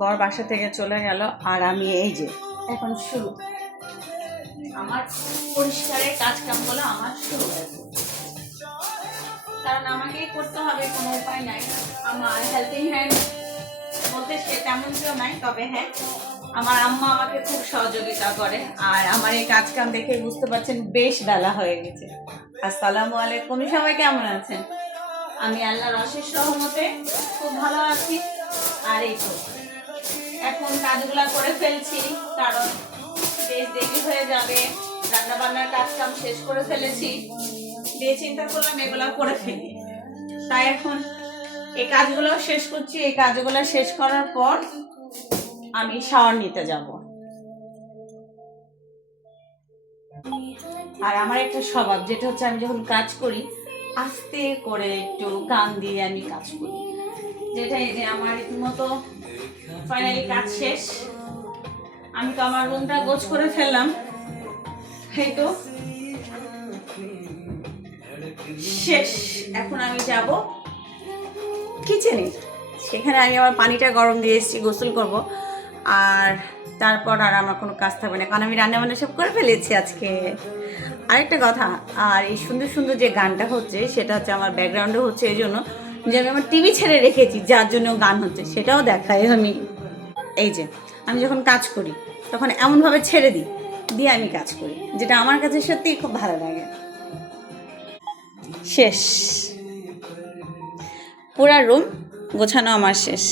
বর বাসা থেকে চলে গেল, আর আমি এই যে এখন শুরু আমার পরিষ্কারের কাজ কামগুলো আমার শুরু হয়েছে, কারণ আমাকেই করতে হবে, কোনো উপায় নাই। আমার হেল্পিং হ্যান্ড বলতে সে তেমন কেউ নাই, তবে হ্যাঁ আমার আম্মা আমাকে খুব সহযোগিতা করে। আর আমার এই কাজ কাম দেখে বুঝতে পারছেন বেশ বেলা হয়ে গেছে। আসসালামু আলাইকুম, সবাই কেমন আছেন? আমি আল্লাহর অশেষ রহমতে খুব ভালো আছি। আর এই তো এখন কাজগুলা করে ফেলছি, কারণ বেশ দেরি হয়ে যাবে। রান্না বান্নার কাজ কাম শেষ করে ফেলেছি, দিয়ে চিন্তা করলাম এগুলা করে ফেলি। তাই এখন এই কাজগুলো শেষ করছি। এই কাজগুলো শেষ করার পর আমি শাওয়ার নিতে যাব। আর আমার একটা স্বভাব, যেটা হচ্ছে আমি যখন কাজ করি আস্তে করে একটু কান দিয়ে আমি কাজ করি, যেটা এই যে আমার রীতিমতো ফাইনালি কাজ শেষ। আমি তো আমার রুমটা গোছ করে ফেললাম, এই তো শেষ। এখন আমি যাব কিচেনে, সেখানে আমি আমার পানিটা গরম দিয়ে এসেছি, গোসল করব। আর তারপর আর আমার কোনো কাজ থাকবে না, কারণ আমি রান্নাবান্না সব করে ফেলেছি আজকে। আরেকটা কথা, আর এই সুন্দর সুন্দর যে গানটা হচ্ছে সেটা হচ্ছে আমার ব্যাকগ্রাউন্ডে হচ্ছে এই জন্য যে আমি আমার টিভি ছেড়ে রেখেছি, যার জন্য গান হচ্ছে সেটাও দেখাই আমি। এই যে আমি যখন কাজ করি তখন এমনভাবে ছেড়ে দিই, দিয়ে আমি কাজ করি, যেটা আমার কাছে সত্যিই খুব ভালো লাগে। শেষ, পুরা রুম গোছানো আমার শেষ।